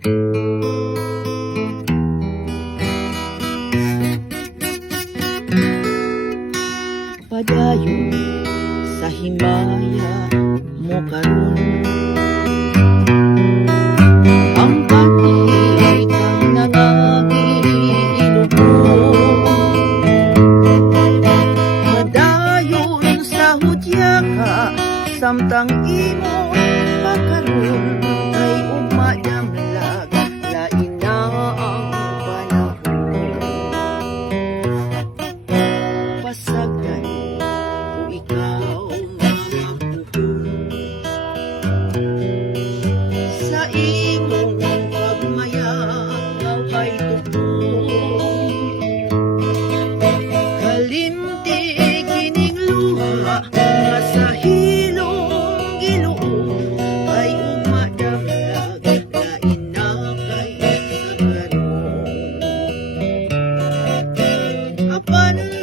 Padayon sa himaya mo karon, ang patikang nangagiinugon. Padayon sa hudya ka, samtang imo pakaron ay umadamlag, lain na ang panahon. Pasagdan kung ikaw mabuhon sa imong pagmayakaw ay tupon. Kalimti kining luha nga sa hilong giluon ay umadamlag, lain na kay sa karon. Apan